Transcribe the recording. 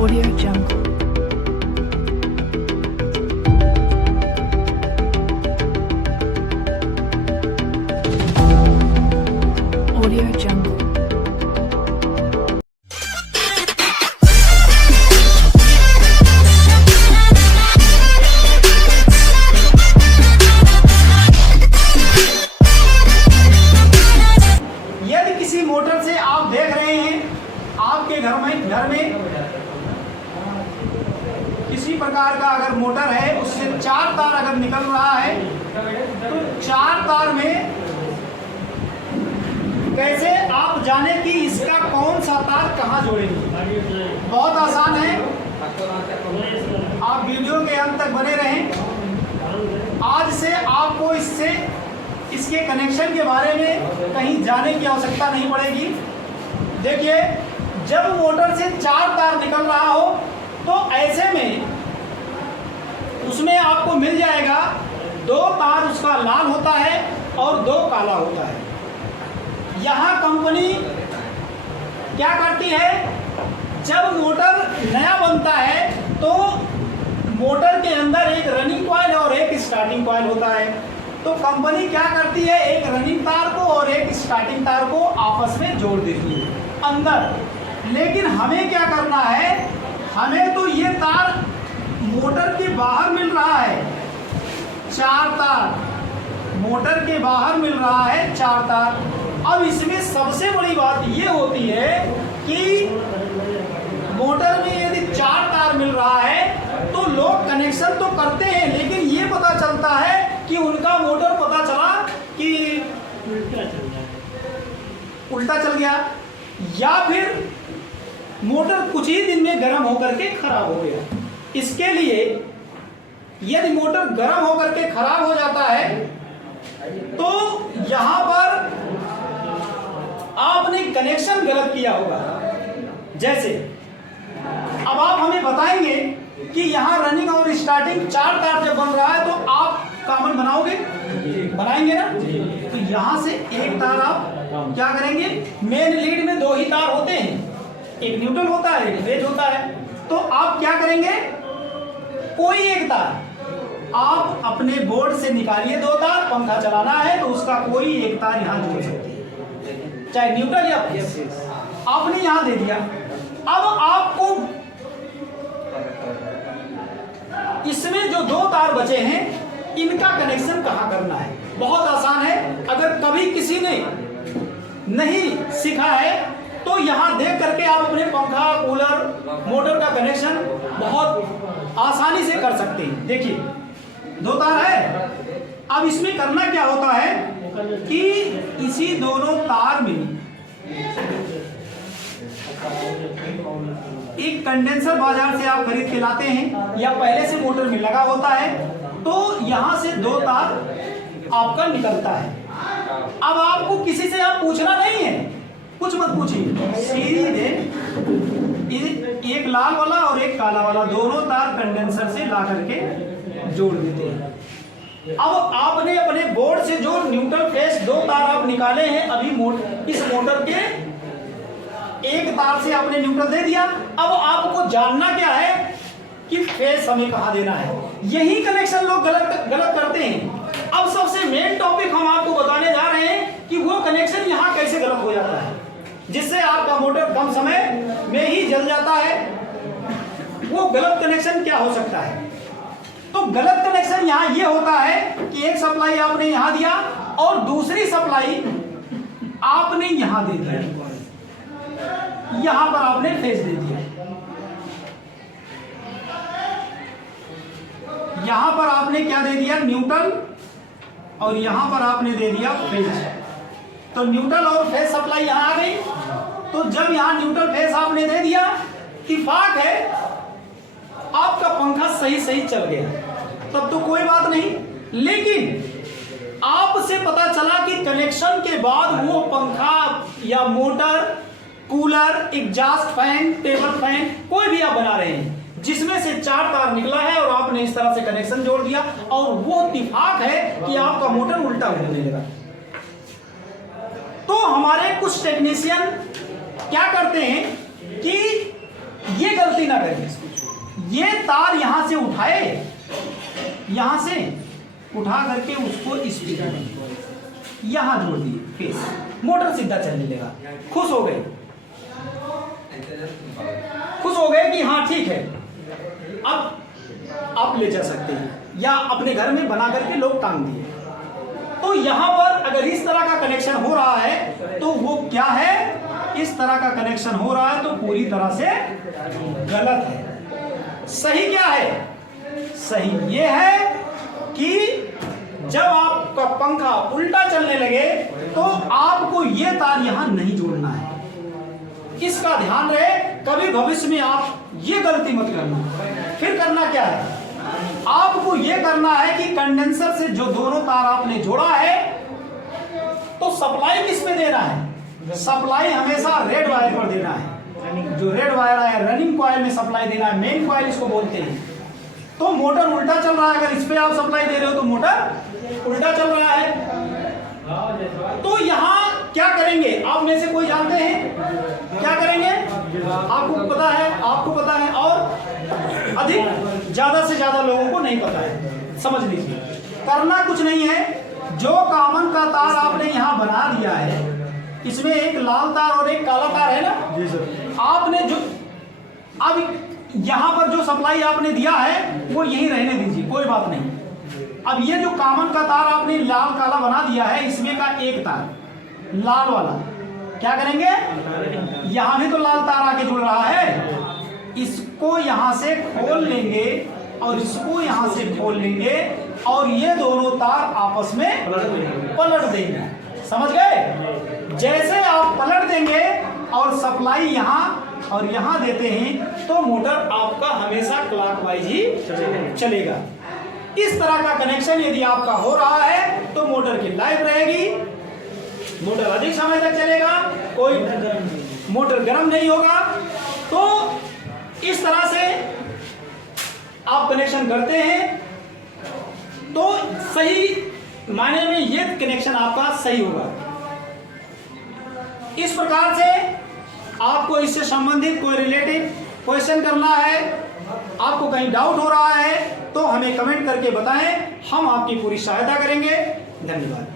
Audio Jungle. Audio Jungle. यदि किसी motor से आप देख रहे हैं आपके घर में किसी प्रकार का अगर मोटर है, उससे 4 तार अगर निकल रहा है तो 4 तार में कैसे आप जाने कि इसका कौन सा तार कहाँ जोड़ेंगे। बहुत आसान है, आप वीडियो के अंत तक बने रहें। आज से आपको इसके कनेक्शन के बारे में कहीं जाने की आवश्यकता नहीं पड़ेगी। देखिए, जब मोटर से 4 तार निकल रहा हो तो ऐसे में उसमें आपको मिल जाएगा 2 तार उसका लाल होता है और 2 काला होता है। यहाँ कंपनी क्या करती है, जब मोटर नया बनता है तो मोटर के अंदर एक रनिंग कॉइल और एक स्टार्टिंग कॉइल होता है। तो कंपनी क्या करती है, एक रनिंग तार को और एक स्टार्टिंग तार को आपस में जोड़ देती है अंदर। लेकिन हमें क्या करना है, हमें तो ये तार मोटर के बाहर मिल रहा है 4 तार, मोटर के बाहर मिल रहा है 4 तार। अब इसमें सबसे बड़ी बात ये होती है कि मोटर में यदि 4 तार मिल रहा है तो लोग कनेक्शन तो करते हैं, लेकिन ये पता चलता है कि उनका मोटर पता चला कि उल्टा चल गया, या फिर मोटर कुछ ही दिन में गर्म होकर के खराब हो गया। इसके लिए यदि मोटर गर्म होकर के खराब हो जाता है तो यहां पर आपने कनेक्शन गलत किया होगा। जैसे अब आप हमें बताएंगे कि यहाँ रनिंग और स्टार्टिंग 4 तार जब बन रहा है तो आप कॉमन बनाओगे, बनाएंगे ना। तो यहाँ से एक तार आप क्या करेंगे, मेन लीड में 2 ही तार होते हैं, एक न्यूट्रल होता है एक फेज होता है। तो आप क्या करेंगे, कोई एक तार आप अपने बोर्ड से निकालिए, 2 तार, पंखा चलाना है तो उसका कोई एक तार यहाँ जोड़ सकते हैं, चाहे न्यूट्रल या फेज। आपने यहाँ दे दिया। अब आपको इसमें जो 2 तार बचे हैं इनका कनेक्शन कहाँ करना है, बहुत आसान है। अगर कभी किसी ने नहीं सीखा है तो यहाँ देख करके आप अपने पंखा, कूलर, मोटर का कनेक्शन बहुत आसानी से कर सकते हैं। देखिए 2 तार है। अब इसमें करना क्या होता है कि इसी दोनों तार में एक कंडेंसर बाजार से आप खरीद के लाते हैं या पहले से मोटर में लगा होता है, तो यहां से 2 तार आपका निकलता है। अब आपको किसी से आप पूछना नहीं है, कुछ मत पूछिए, सीधे एक लाल वाला और एक काला वाला दोनों तार कंडेंसर से ला करके जोड़ देते हैं। अब आपने अपने बोर्ड से जो न्यूट्रल फेस 2 तार आप निकाले हैं, अभी इस मोटर के एक तार से आपने न्यूट्रल दे दिया। अब आपको जानना क्या है कि फेस हमें कहां देना है। यही कनेक्शन लोग गलत करते हैं। अब सबसे मेन टॉपिक हम आपको बताने जा रहे हैं कि वो कनेक्शन यहां कैसे गलत हो जाता है, जिससे आपका मोटर कम समय में ही जल जाता है। वो गलत कनेक्शन क्या हो सकता है, तो गलत कनेक्शन यहां ये होता है कि एक सप्लाई आपने यहां दिया और दूसरी सप्लाई आपने यहां दे दिया, यहां पर आपने फेज दे दिया, यहां पर आपने क्या दे दिया, न्यूट्रल, और यहां पर आपने दे दिया फेज। तो न्यूट्रल और फेज सप्लाई यहां आ गई। तो जब यहां न्यूट्रल फेज आपने दे दिया, इत्तेफाक है आपका पंखा सही चल गया, तब तो कोई बात नहीं। लेकिन आपसे पता चला कि कनेक्शन के बाद वो पंखा या motor, cooler, exhaust fan, table fan, कोई भी आप बना रहे हैं जिसमें से 4 तार निकला है और आपने इस तरह से कनेक्शन जोड़ दिया, और वो इत्तेफाक है कि आपका मोटर उल्टा घूमने लगा। हमारे कुछ टेक्नीशियन क्या करते हैं कि ये गलती गलती ना करिए। ये तार यहां से उठाए, यहां से उठा करके उसको इस यहां जोड़ दिए फेस, मोटर सीधा चलने लगा। खुश हो गए, खुश हो गए कि हाँ ठीक है, अब आप ले जा सकते हैं, या अपने घर में बना करके लोग टांग दिए। तो यहां पर अगर इस तरह का कनेक्शन हो रहा है तो वो क्या है, इस तरह का कनेक्शन हो रहा है तो पूरी तरह से गलत है। सही क्या है, सही ये है कि जब आपका पंखा उल्टा चलने लगे तो आपको ये तार यहां नहीं जोड़ना है। इसका ध्यान रहे, कभी भविष्य में आप ये गलती मत करना। फिर करना क्या है, आपको ये करना है कि कंडेंसर से जो दोनों तार आपने जोड़ा है तो सप्लाई किस में देना है, सप्लाई हमेशा रेड वायर पर देना है। जो रेड वायर है रनिंग कॉइल में सप्लाई देना है, मेन कॉइल इसको बोलते हैं। तो मोटर उल्टा चल रहा है, अगर इस पे आप सप्लाई दे रहे हो तो मोटर उल्टा चल रहा है। तो यहाँ क्या करेंगे, आप में से कोई जानते हैं क्या करेंगे, आपको पता है, आपको पता है, और अधिक ज्यादा से ज्यादा लोगों को नहीं पता है। समझ लीजिए, करना कुछ नहीं है, जो कॉमन का तार आपने यहाँ बना दिया है, इसमें एक लाल तार और एक काला तार है ना जी सर। आपने जो अब यहाँ पर जो सप्लाई आपने दिया है वो यही रहने दीजिए, कोई बात नहीं। अब ये जो कॉमन का तार आपने लाल काला बना दिया है, इसमें का एक तार लाल वाला क्या करेंगे, यहाँ भी तो लाल तार आके जुड़ रहा है, इसको यहाँ से खोल लेंगे और इसको यहाँ से खोल लेंगे और ये दोनों तार आपस में पलट देंगे। समझ गए, जैसे आप पलट देंगे और सप्लाई यहाँ और यहाँ देते हैं तो मोटर आपका हमेशा क्लॉकवाइज ही चलेगा। इस तरह का कनेक्शन यदि आपका हो रहा है तो मोटर की लाइफ रहेगी, मोटर अधिक समय तक चलेगा, कोई मोटर गर्म नहीं होगा। तो इस तरह से आप कनेक्शन करते हैं तो सही मायने में ये कनेक्शन आपका सही होगा। इस प्रकार से आपको इससे संबंधित कोई रिलेटिव क्वेश्चन करना है, आपको कहीं डाउट हो रहा है तो हमें कमेंट करके बताएं, हम आपकी पूरी सहायता करेंगे। धन्यवाद।